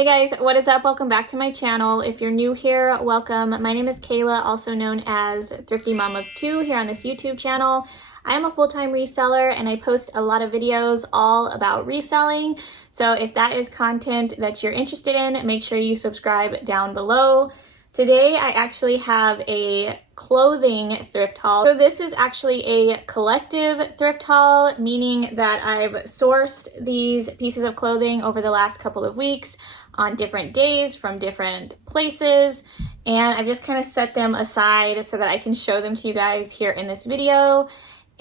Hey guys, what is up? Welcome back to my channel. If you're new here, welcome. My name is Kayla, also known as Thrifty Mom of Two here on this YouTube channel. I am a full-time reseller and I post a lot of videos all about reselling. So if that is content that you're interested in, make sure you subscribe down below. Today I actually have a clothing thrift haul. So this is actually a collective thrift haul, meaning that I've sourced these pieces of clothing over the last couple of weeks on different days from different places, and I've just kind of set them aside so that I can show them to you guys here in this video.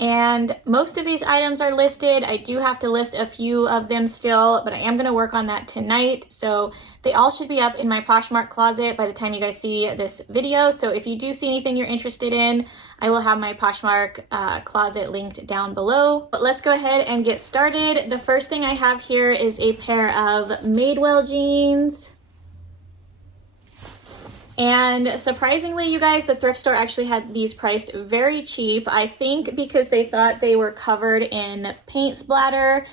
And most of these items are listed. I do have to list a few of them still, but I am going to work on that tonight. So they all should be up in my Poshmark closet by the time you guys see this video. So if you do see anything you're interested in, I will have my Poshmark closet linked down below. But let's go ahead and get started. The first thing I have here is a pair of Madewell jeans. And surprisingly, you guys, the thrift store actually had these priced very cheap. I think because they thought they were covered in paint splatter.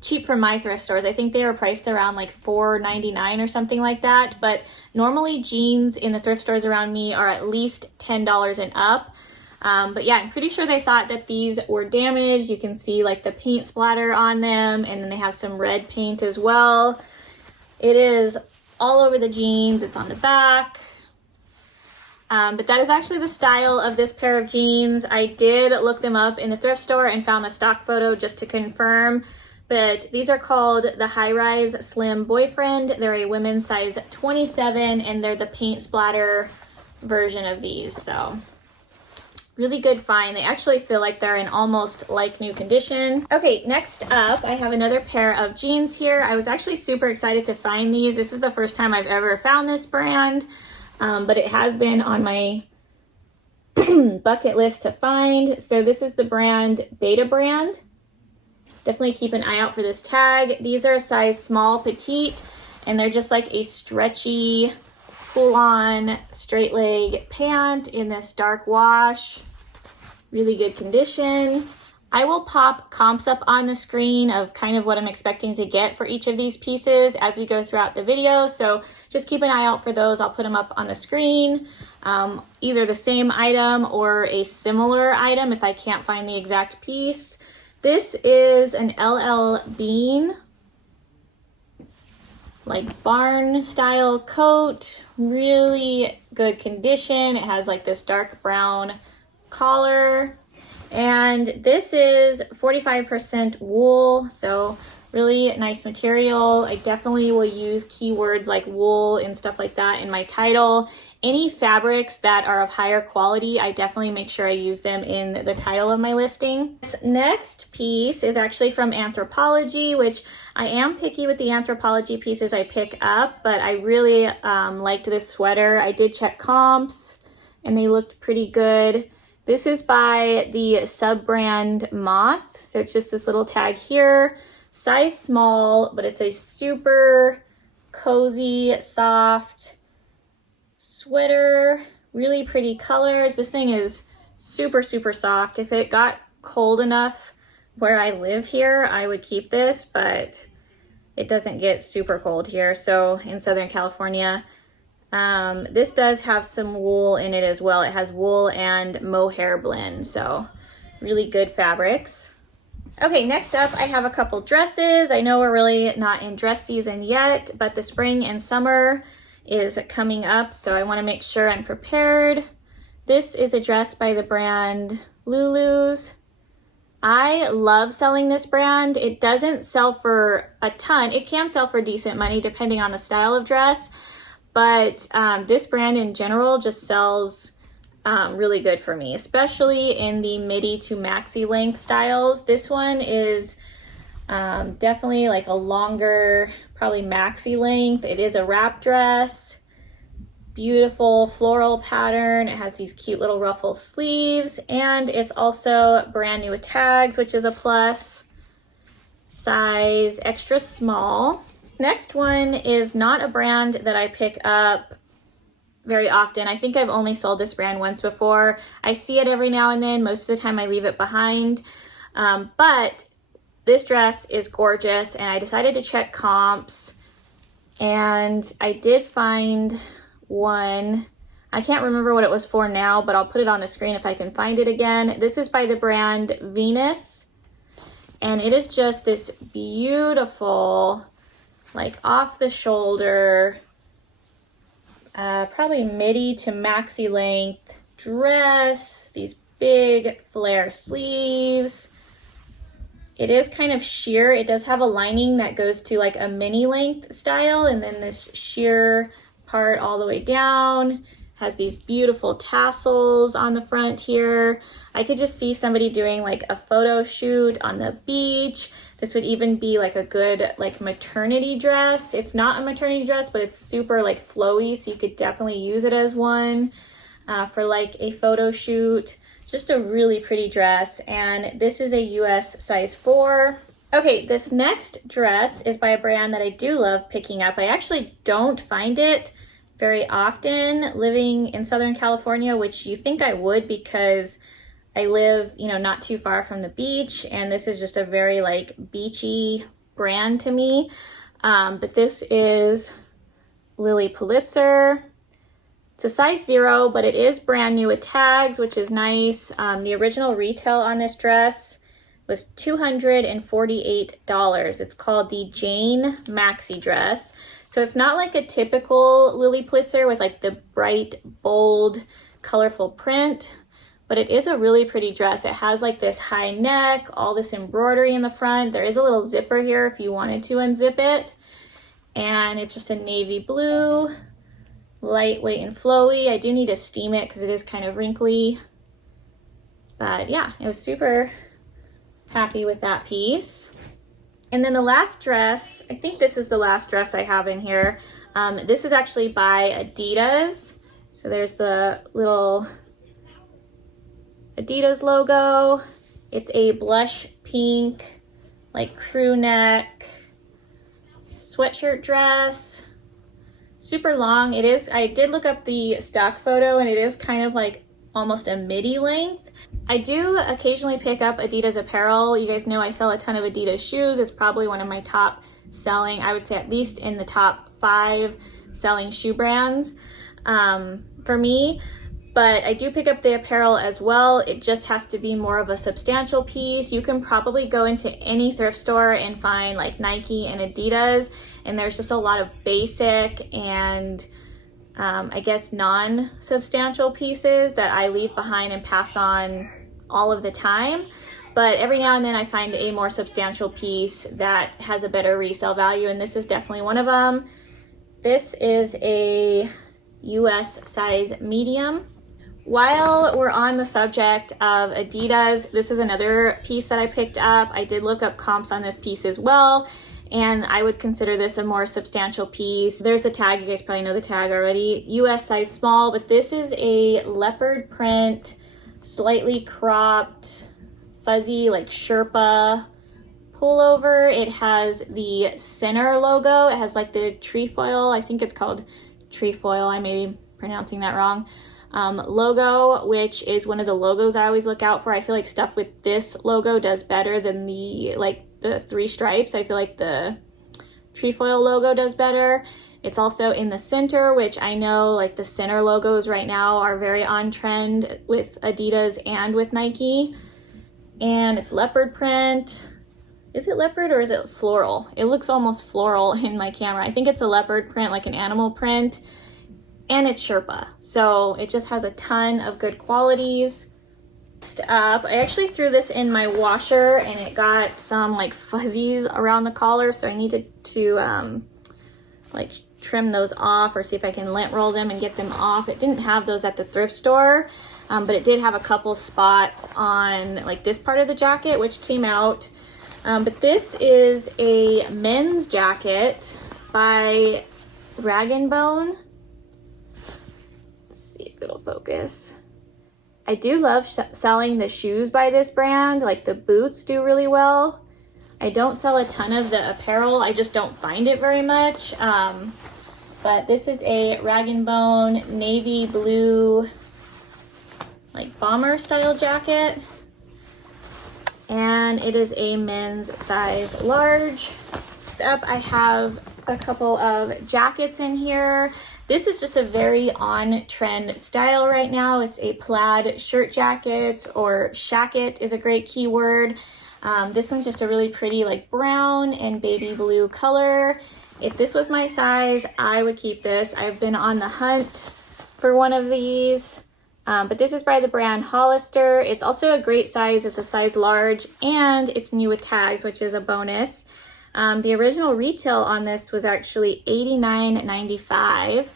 Cheap from my thrift stores. I think they were priced around like $4.99 or something like that. But normally jeans in the thrift stores around me are at least $10 and up. But yeah, I'm pretty sure they thought that these were damaged. You can see like the paint splatter on them, and then they have some red paint as well. It is all over the jeans. It's on the back. But that is actually the style of this pair of jeans. I did look them up in the thrift store and found the stock photo just to confirm. But these are called the High Rise Slim Boyfriend. They're a women's size 27, and they're the paint splatter version of these. So really good find. They actually feel like they're in almost like new condition. Okay, next up, I have another pair of jeans here. I was actually super excited to find these. This is the first time I've ever found this brand, but it has been on my bucket list to find. So this is the brand Beta Brand. Definitely keep an eye out for this tag. These are a size small petite, and they're just like a stretchy, full-on straight leg pant in this dark wash. Really good condition. I will pop comps up on the screen of kind of what I'm expecting to get for each of these pieces as we go throughout the video. So just keep an eye out for those. I'll put them up on the screen. Either the same item or a similar item if I can't find the exact piece. This is an LL Bean, like barn style coat, really good condition. It has like this dark brown collar, and this is 45% wool, so really nice material. I definitely will use keywords like wool and stuff like that in my title. Any fabrics that are of higher quality, I definitely make sure I use them in the title of my listing. This next piece is actually from Anthropologie, which I am picky with the Anthropologie pieces I pick up, but I really liked this sweater. I did check comps and they looked pretty good. This is by the sub-brand Moth. So it's just this little tag here. Size small, but it's a super cozy, soft sweater. Really pretty colors. This thing is super, super soft. If it got cold enough where I live here, I would keep this, but it doesn't get super cold here. So in Southern California, this does have some wool in it as well. It has wool and mohair blend, so really good fabrics. Okay, next up I have a couple dresses. I know we're really not in dress season yet, but the spring and summer is coming up, so I want to make sure I'm prepared. This is a dress by the brand Lulus. I love selling this brand. It doesn't sell for a ton. It can sell for decent money depending on the style of dress, but this brand in general just sells really good for me, especially in the midi to maxi length styles. This one is definitely like a longer, probably maxi length. It is a wrap dress, beautiful floral pattern. It has these cute little ruffle sleeves, and it's also brand new with tags, which is a plus. Size extra small. Next one is not a brand that I pick up very often. I think I've only sold this brand once before. I see it every now and then. Most of the time I leave it behind. But this dress is gorgeous, and I decided to check comps. And I did find one. I can't remember what it was for now, but I'll put it on the screen if I can find it again. This is by the brand Venus, and it is just this beautiful, like off the shoulder, probably midi to maxi length dress, these big flare sleeves. It is kind of sheer. It does have a lining that goes to like a mini length style, and then this sheer part all the way down. Has these beautiful tassels on the front here. I could just see somebody doing like a photo shoot on the beach. This would even be like a good like maternity dress. It's not a maternity dress, but it's super like flowy, so you could definitely use it as one for like a photo shoot. Just a really pretty dress, and this is a US size 4. Okay, this next dress is by a brand that I do love picking up. I actually don't find it very often living in Southern California, which you think I would because I live, you know, not too far from the beach, and this is just a very like beachy brand to me. But this is Lilly Pulitzer. It's a size 0, but it is brand new with tags, which is nice. The original retail on this dress was $248. It's called the Jane Maxi dress. So it's not like a typical Lilly Pulitzer with like the bright, bold, colorful print, but it is a really pretty dress. It has like this high neck, all this embroidery in the front. There is a little zipper here if you wanted to unzip it. And it's just a navy blue, lightweight and flowy. I do need to steam it because it is kind of wrinkly. But yeah, I was super happy with that piece. And then the last dress, I think this is the last dress I have in here. This is actually by Adidas. So there's the little Adidas logo. It's a blush pink, like crew neck sweatshirt dress. Super long. It is, I did look up the stock photo, and it is kind of like almost a midi length. I do occasionally pick up Adidas apparel. You guys know I sell a ton of Adidas shoes. It's probably one of my top selling, I would say at least in the top 5 selling shoe brands for me. But I do pick up the apparel as well. It just has to be more of a substantial piece. You can probably go into any thrift store and find like Nike and Adidas, and there's just a lot of basic and I guess non-substantial pieces that I leave behind and pass on all of the time. But every now and then I find a more substantial piece that has a better resale value, and this is definitely one of them. This is a US size medium. While we're on the subject of Adidas, this is another piece that I picked up. I did look up comps on this piece as well, and I would consider this a more substantial piece. There's the tag. You guys probably know the tag already. US size small, but this is a leopard print, slightly cropped, fuzzy, like Sherpa pullover. It has the center logo. It has like the trefoil. I think it's called trefoil. I may be pronouncing that wrong. Logo, which is one of the logos I always look out for. I feel like stuff with this logo does better than the 3 stripes. I feel like the trefoil logo does better. It's also in the center, which I know like the center logos right now are very on trend with Adidas and with Nike. And it's leopard print. Is it leopard or is it floral? It looks almost floral in my camera. I think it's a leopard print, like an animal print. And it's Sherpa, so it just has a ton of good qualities. Next up, I actually threw this in my washer, and it got some like fuzzies around the collar, so I needed to like trim those off or see if I can lint roll them and get them off. It didn't have those at the thrift store, but it did have a couple spots on like this part of the jacket, which came out. But this is a men's jacket by Rag & Bone. If it'll focus. I do love selling the shoes by this brand. Like the boots do really well. I don't sell a ton of the apparel. I just don't find it very much. But this is a Rag & Bone navy blue like bomber style jacket. And it is a men's size large. Next up I have a couple of jackets in here. This is just a very on-trend style right now. It's a plaid shirt jacket, or shacket is a great keyword. This one's just a really pretty like brown and baby blue color. If this was my size, I would keep this. I've been on the hunt for one of these. But this is by the brand Hollister. It's also a great size. It's a size large, and it's new with tags, which is a bonus. The original retail on this was actually $89.95.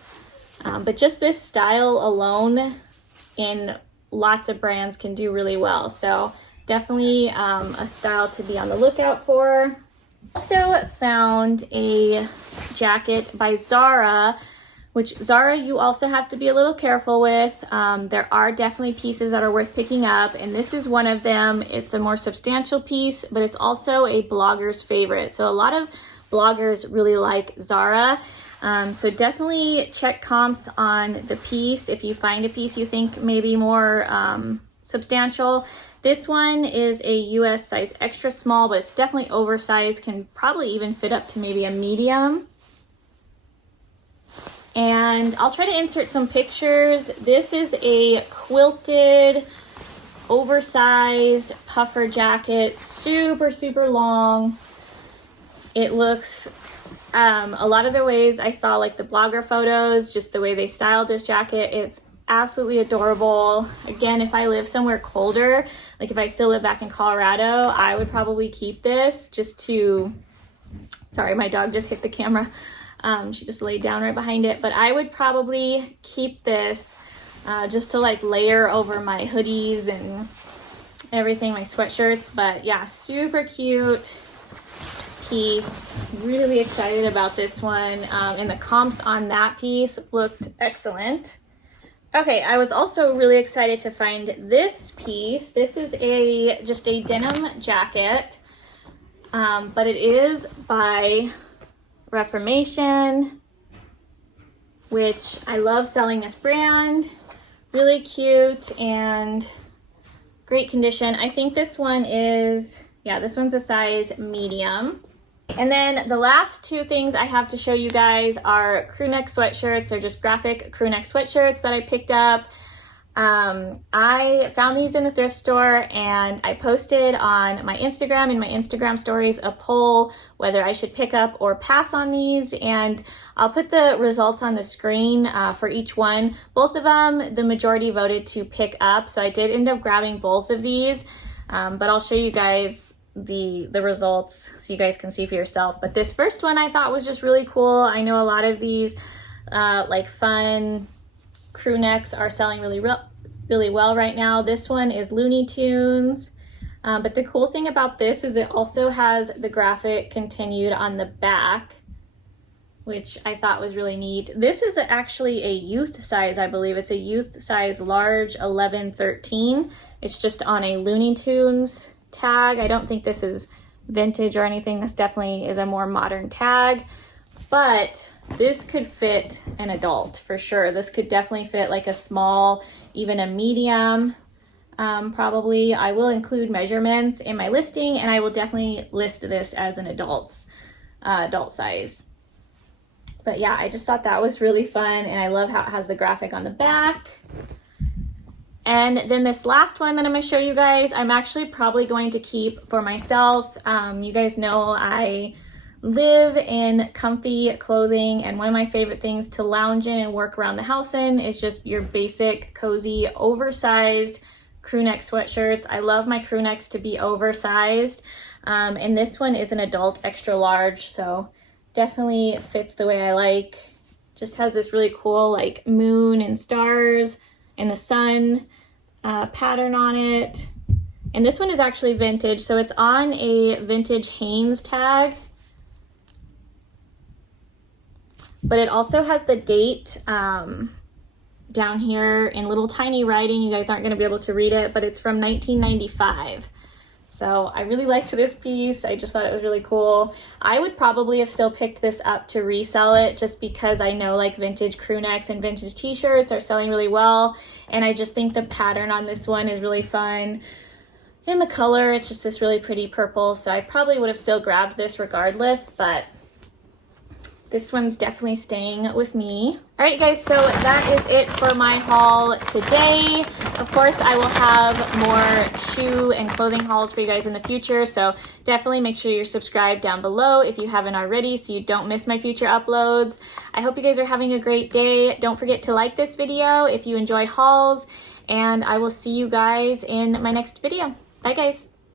But just this style alone in lots of brands can do really well. So definitely a style to be on the lookout for. Also found a jacket by Zara, which Zara you also have to be a little careful with. There are definitely pieces that are worth picking up, and this is one of them. It's a more substantial piece, but it's also a blogger's favorite. So a lot of bloggers really like Zara. So definitely check comps on the piece if you find a piece you think may be more substantial. This one is a US size extra small, but it's definitely oversized, can probably even fit up to maybe a medium. And I'll try to insert some pictures. This is a quilted, oversized puffer jacket, super, super long. It looks, a lot of the ways I saw like the blogger photos, just the way they styled this jacket, it's absolutely adorable. Again, if I live somewhere colder, like if I still live back in Colorado, I would probably keep this just to, sorry, my dog just hit the camera. She just laid down right behind it, but I would probably keep this just to like layer over my hoodies and everything, my sweatshirts. But yeah, super cute piece. Really excited about this one. And the comps on that piece looked excellent. Okay, I was also really excited to find this piece. This is just a denim jacket, but it is by Reformation, which I love selling this brand. Really cute and great condition. I think this one is, yeah, this one's a size medium. And then the last two things I have to show you guys are crewneck sweatshirts, or just graphic crewneck sweatshirts that I picked up. I found these in the thrift store, and I posted on my Instagram, in my Instagram stories, a poll whether I should pick up or pass on these, and I'll put the results on the screen for each one. Both of them, the majority voted to pick up, so I did end up grabbing both of these, but I'll show you guys the results so you guys can see for yourself. But this first one I thought was just really cool. I know a lot of these like fun crew necks are selling really well right now. This one is Looney Tunes, but the cool thing about this is it also has the graphic continued on the back, which I thought was really neat. This is actually a youth size, I believe. It's a youth size large, 11-13. It's just on a Looney Tunes tag. I don't think this is vintage or anything. This definitely is a more modern tag, but this could fit an adult for sure. This could definitely fit like a small, even a medium, probably. I will include measurements in my listing, and I will definitely list this as an adult size. But yeah, I just thought that was really fun, and I love how it has the graphic on the back. And then this last one that I'm going to show you guys, I'm actually probably going to keep for myself. You guys know I live in comfy clothing, and one of my favorite things to lounge in and work around the house in is just your basic, cozy, oversized crew neck sweatshirts. I love my crew necks to be oversized, and this one is an adult extra large, so definitely fits the way I like. Just has this really cool like moon and stars and the sun pattern on it. And this one is actually vintage, so it's on a vintage Hanes tag, but it also has the date down here in little tiny writing. You guys aren't going to be able to read it, but it's from 1995. So I really liked this piece. I just thought it was really cool. I would probably have still picked this up to resell it, just because I know like vintage crew necks and vintage t-shirts are selling really well. And I just think the pattern on this one is really fun. In the color, it's just this really pretty purple. So I probably would have still grabbed this regardless, but This one's definitely staying with me. All right, guys, so that is it for my haul today. Of course, I will have more shoe and clothing hauls for you guys in the future, so definitely make sure you're subscribed down below if you haven't already so you don't miss my future uploads. I hope you guys are having a great day. Don't forget to like this video if you enjoy hauls, and I will see you guys in my next video. Bye, guys.